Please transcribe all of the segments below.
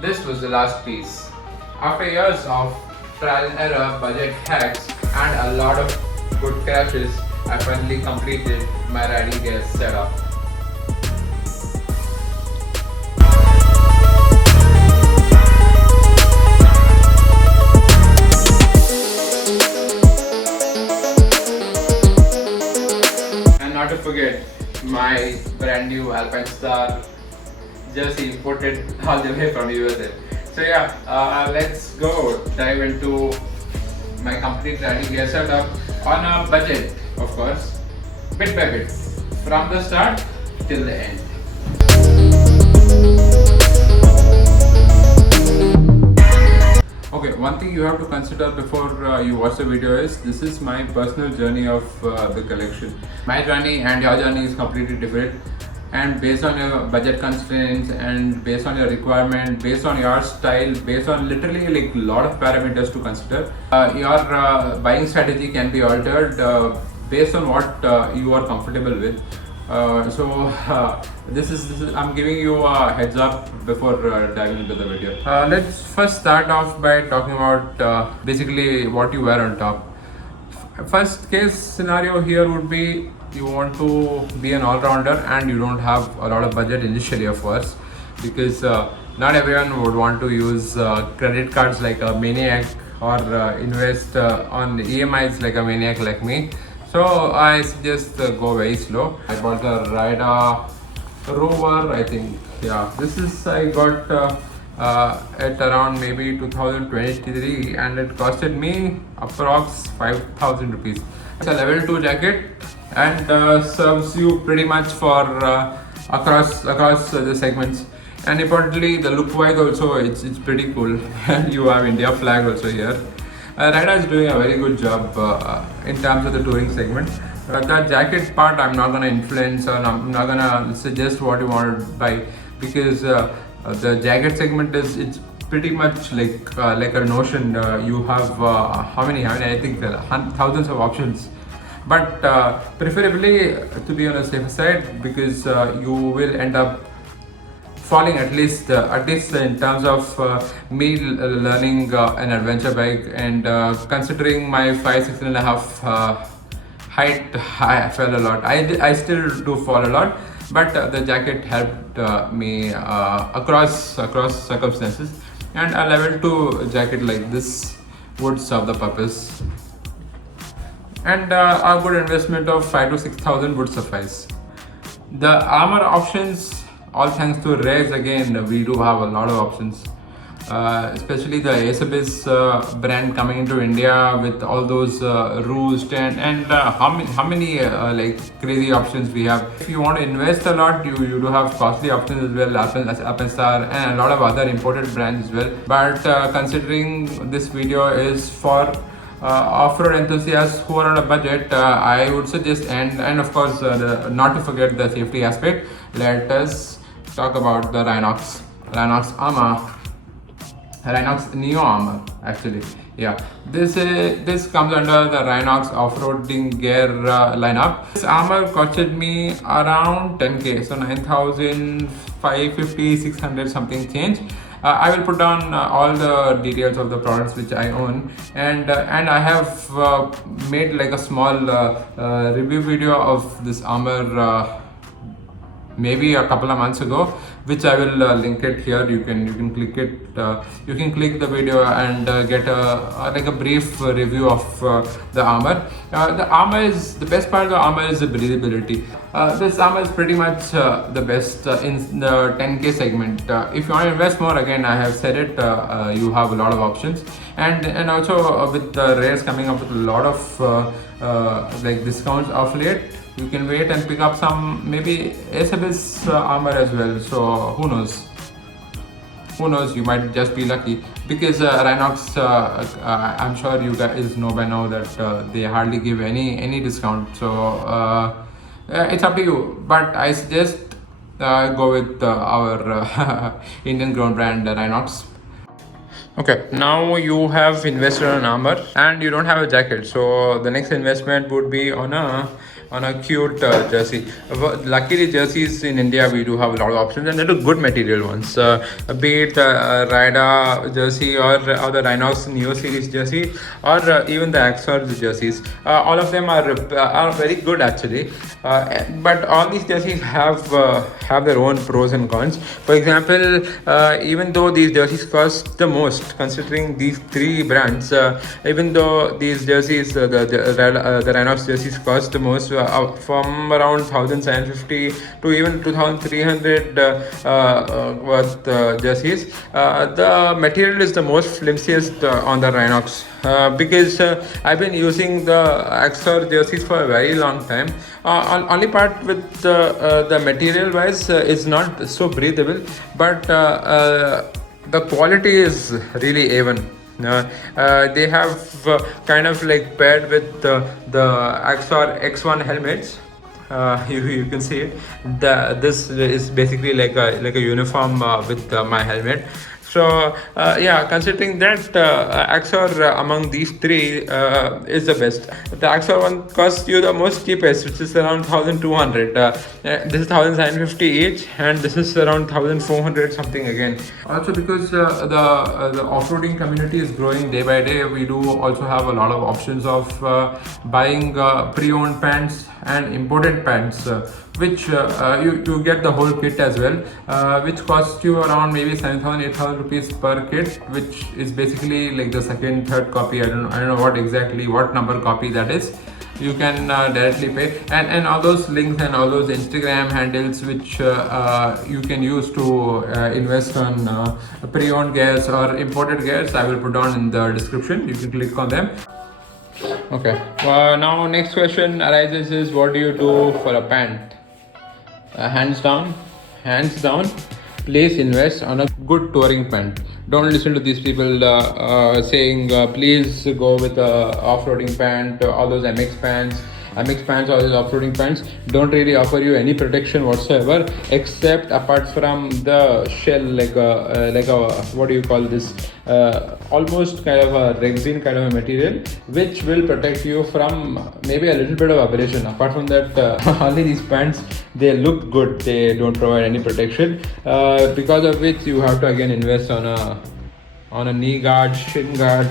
this was the last piece. After years of trial and error, budget hacks and a lot of good crashes, I finally completed my riding gear setup. And not to forget my brand new Alpine Star jersey imported all the way from USA. So yeah, let's go dive into my complete riding gear setup on a budget, of course, bit by bit, from the start till the end. Okay, one thing you have to consider before you watch the video is this is my personal journey of the collection. My journey and your journey is completely different, and based on your budget constraints and based on your requirement, based on your style, based on literally like a lot of parameters to consider, your buying strategy can be altered based on what you are comfortable with. This is I'm giving you a heads up before diving into the video. Let's first start off by talking about basically what you wear on top. First case scenario here would be you want to be an all-rounder and you don't have a lot of budget initially, of course, because not everyone would want to use credit cards like a maniac or invest on EMIs like a maniac like me. So I suggest go very slow. I bought the Rover, I think. Yeah, this is I got at around maybe 2023 and it costed me approx 5,000 rupees. It's a level 2 jacket and serves you pretty much for across the segments, and importantly the look wise also it's pretty cool. And you have India flag also here. Rynox is doing a very good job in terms of the touring segment. That jacket part I'm not gonna influence, or I'm not gonna suggest what you want to buy, because the jacket segment it's pretty much like a notion. You have how many? I think thousands of options, but preferably to be on a safer side, because you will end up falling at least in terms of me learning an adventure bike, and considering my 5'6.5" height, I fell a lot. I still do fall a lot, but the jacket helped me across circumstances, and a level 2 jacket like this would serve the purpose, and a good investment of 5,000 to 6,000 would suffice. The armor options, all thanks to Rays, again we do have a lot of options, especially the 𝗂𝙂𝗶𝗶 brand coming into India with all those roost and how many like crazy options we have. If you want to invest a lot, you do have costly options as well, Alpine Star and a lot of other imported brands as well. But considering this video is for off-road enthusiasts who are on a budget, I would suggest, and of course not to forget the safety aspect, let us talk about the Rynox Armour, Rynox Neo Armour actually. Yeah, this comes under the Rynox off-roading gear lineup. This armor costed me around 10k, so 9,550, 600 something change. I will put down all the details of the products which I own, and I have made like a small review video of this armor maybe a couple of months ago, which I will link it here. You can click it. You can click the video and get like a brief review of the armor. The best part of the armor is the breathability. This armor is pretty much the best in the 10k segment. If you want to invest more, again I have said it, you have a lot of options, and also with the Rays coming up with a lot of like discounts of late, you can wait and pick up some maybe 𝗂𝙂𝗶𝗶 armor as well. So who knows, you might just be lucky, because Rynox, I'm sure you guys know by now that they hardly give any discount. So it's up to you, but I suggest go with our Indian grown brand Rynox. Okay, now you have invested on armor and you don't have a jacket, so the next investment would be on a on a cute jersey. Luckily, jerseys in India we do have a lot of options, and they're good material ones. Be it Ryder jersey or the Rynox Neo series jersey, or even the Axor jerseys. All of them are very good actually. But all these jerseys have their own pros and cons. For example, even though these jerseys cost the most, considering these three brands, even though these jerseys, the Rynox jerseys cost the most, from around 1,750 to even 2,300 worth jerseys, the material is the most flimsiest on the Rynox. Because I've been using the Axor jerseys for a very long time. Only part with the material wise is not so breathable, but the quality is really A1. They have kind of like paired with the Axor X1 helmets. You can see it. This is basically like a uniform with my helmet. So yeah, considering that Axor among these three is the best. The Axor one costs you the most cheapest, which is around 1,200. This is 1,750 each, and this is around 1,400 something again. Also, because the off-roading community is growing day by day, we do also have a lot of options of buying pre-owned pants and imported pants, which you get the whole kit as well, which costs you around maybe 7,000 8,000 rupees per kit, which is basically like the second third copy. I don't know what number copy that is. You can directly pay, and all those links and all those Instagram handles which you can use to invest on pre-owned gears or imported gears, I will put down in the description. You can click on them. Okay, now next question arises is, what do you do for a pant? Hands down, please invest on a good touring pant. Don't listen to these people saying please go with a off-roading pant. All those MX pants, all these off-roading pants don't really offer you any protection whatsoever, except apart from the shell, like a what do you call this, almost kind of a resin kind of a material, which will protect you from maybe a little bit of abrasion. Apart from that, only these pants, they look good, they don't provide any protection, because of which you have to again invest on a knee guard, shin guard,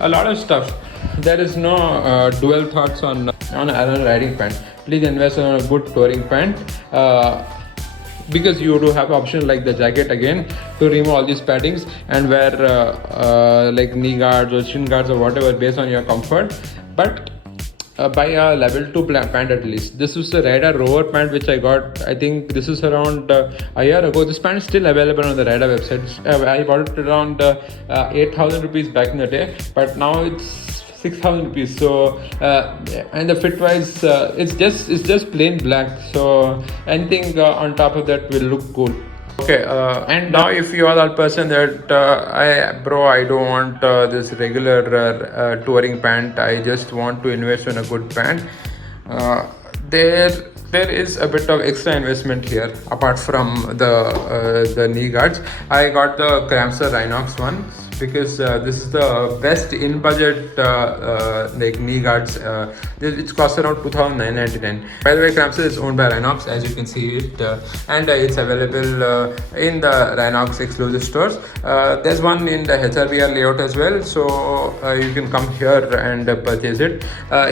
a lot of stuff. There is no dual thoughts on a riding pant. Please invest on a good touring pant, because you do have option like the jacket again to remove all these paddings and wear like knee guards or shin guards or whatever based on your comfort. But buy a level 2 pant at least. This is the Ryder Rover pant which I got. I think this is around a year ago. This pant is still available on the Ryder website. I bought it around 8,000 rupees back in the day, but now it's 6,000 rupees. So and the fit wise, it's just plain black. So anything on top of that will look cool. Okay, and now if you are that person that I don't want this regular touring pant, I just want to invest in a good pant, there is a bit of extra investment here. Apart from the knee guards, I got the 𝗏𝗀𝗃 Rynox one, because this is the best in budget like knee guards. It costs around 2,999. By the way, 𝗏𝗀𝗃 is owned by Rynox, as you can see it, and it's available in the Rynox exclusive stores. There's one in the 𝗃𝗃𝗃 layout as well, so you can come here and purchase it.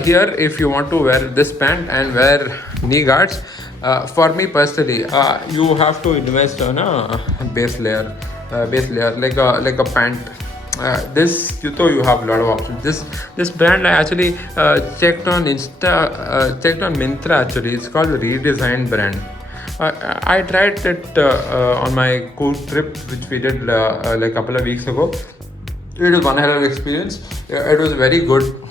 Here, if you want to wear this pant and wear knee guards, for me personally, you have to invest on a base layer, like a pant. This you have a lot of options. This brand I actually checked on insta, checked on Myntra actually. It's called Redesign brand. I tried it on my cool trip which we did like a couple of weeks ago. It was one hell of an experience. It was very good.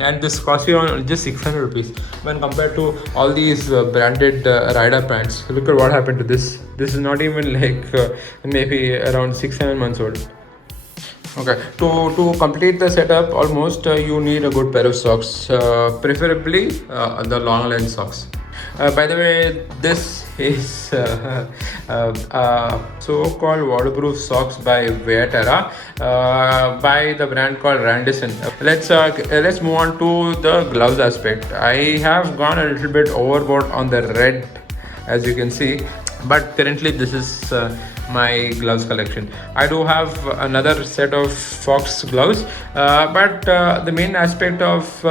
And this cost you on just 600 rupees when compared to all these branded Ryder pants. Look at what happened to this. This is not even like maybe around 6-7 months old. Okay, to complete the setup almost, you need a good pair of socks, preferably the long line socks. By the way, this is so-called waterproof socks by 𝗶𝗶𝗶𝗶 by the brand called Randerson. Let's move on to the gloves aspect. I have gone a little bit overboard on the red, as you can see, but currently this is my gloves collection. I do have another set of Fox gloves, but the main aspect of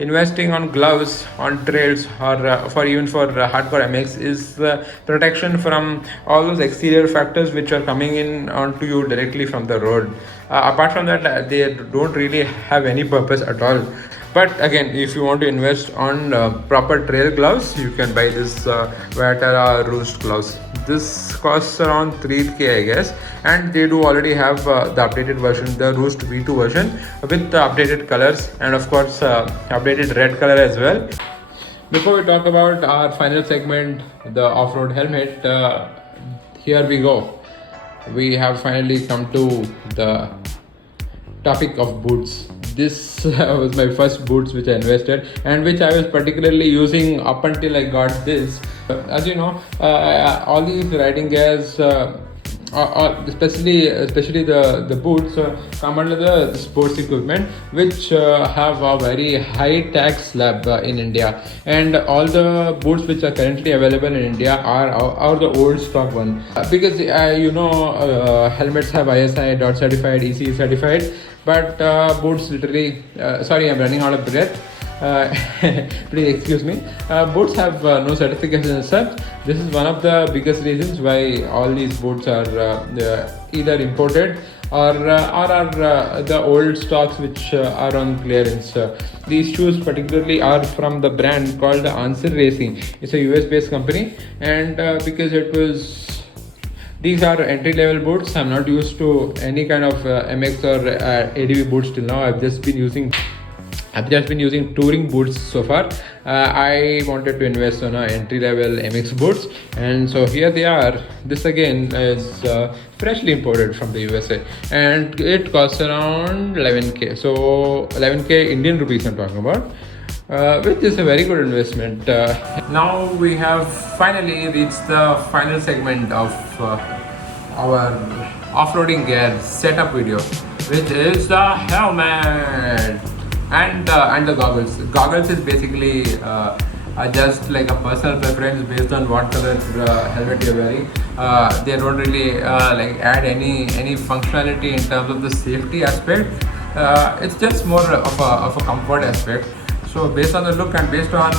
investing on gloves on trails or for hardcore MX is protection from all those exterior factors which are coming in onto you directly from the road. Apart from that, they don't really have any purpose at all. But again, if you want to invest on proper trail gloves, you can buy this 𝗶𝗶𝗶𝗶 Roost gloves. This costs around 3K, I guess, and they do already have the updated version, the Roost V2 version, with the updated colors and of course updated red color as well. Before we talk about our final segment, the off-road helmet, here we go. We have finally come to the topic of boots. This was my first boots which I invested and which I was particularly using up until I got this. As you know, all these riding gears, especially the boots, come under the sports equipment, which have a very high tax slab in India, and all the boots which are currently available in India are the old stock one, because helmets have ISI dot certified, ECE certified, but boots literally sorry, I'm running out of breath. Please excuse me. Boots have no certification as such. This is one of the biggest reasons why all these boots are either imported or are the old stocks which are on clearance. These shoes particularly are from the brand called Answer Racing. It's a US based company, and because these are entry level boots, I'm not used to any kind of MX or ADV boots till now. I've just been using touring boots so far. I wanted to invest on entry level MX boots, and so here they are. This again is freshly imported from the USA, and it costs around 11K. So 11K Indian rupees I'm talking about, which is a very good investment. Now we have finally reached the final segment of our off-roading gear setup video, which is the helmet and the goggles. Goggles is basically just like a personal preference based on what color helmet you're wearing. They don't really add any functionality in terms of the safety aspect. It's just more of a comfort aspect. So based on the look and based on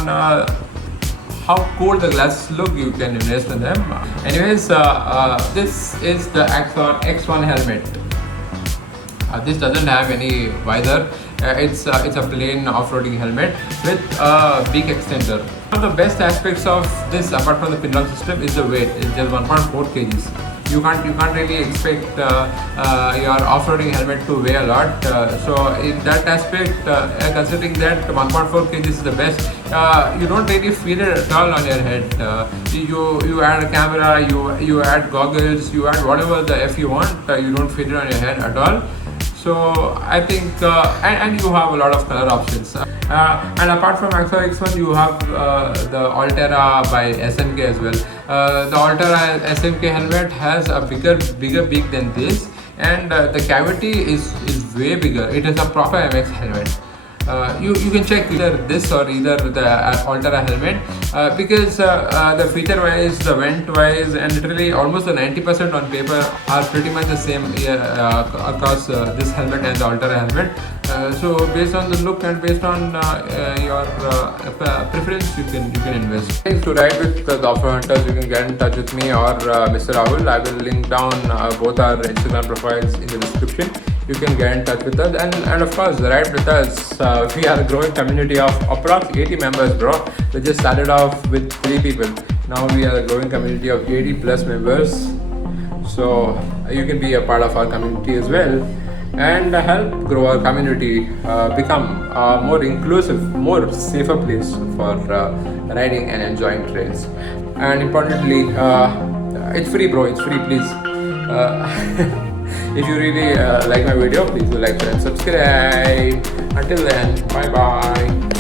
how cool the glasses look, you can invest in them. Anyways, this is the X1 helmet. This doesn't have any visor. It's a plain off-roading helmet with a beak extender. One of the best aspects of this, apart from the pin-lock system, is the weight. It's just 1.4 kgs. You can't really expect your off-roading helmet to weigh a lot. So in that aspect, considering that 1.4 kgs is the best, you don't really feel it at all on your head. You add a camera, you add goggles, you add whatever the F you want, you don't feel it on your head at all. So I think, and you have a lot of color options. And apart from X1, you have the Altera by SMK as well. The Altera SMK helmet has a bigger beak than this, and the cavity is way bigger. It is a proper MX helmet. You can check either this or either the Altera helmet, because the feature wise, the vent wise, and literally almost the 90% on paper are pretty much the same across this helmet and the Altera helmet. So based on the look and based on your preference, you can invest. To ride with the off-road hunters, you can get in touch with me or Mr. Rahul. I will link down both our Instagram profiles in the description. You can get in touch with us, and of course ride with us. We are a growing community of approx 80 members, bro. We just started off with 3 people. Now we are a growing community of 80 plus members. So you can be a part of our community as well and help grow our community, become a more inclusive, more safer place for riding and enjoying trails. And importantly, it's free, bro. It's free, please. If you really like my video, please do like, share and subscribe. Until then, bye bye.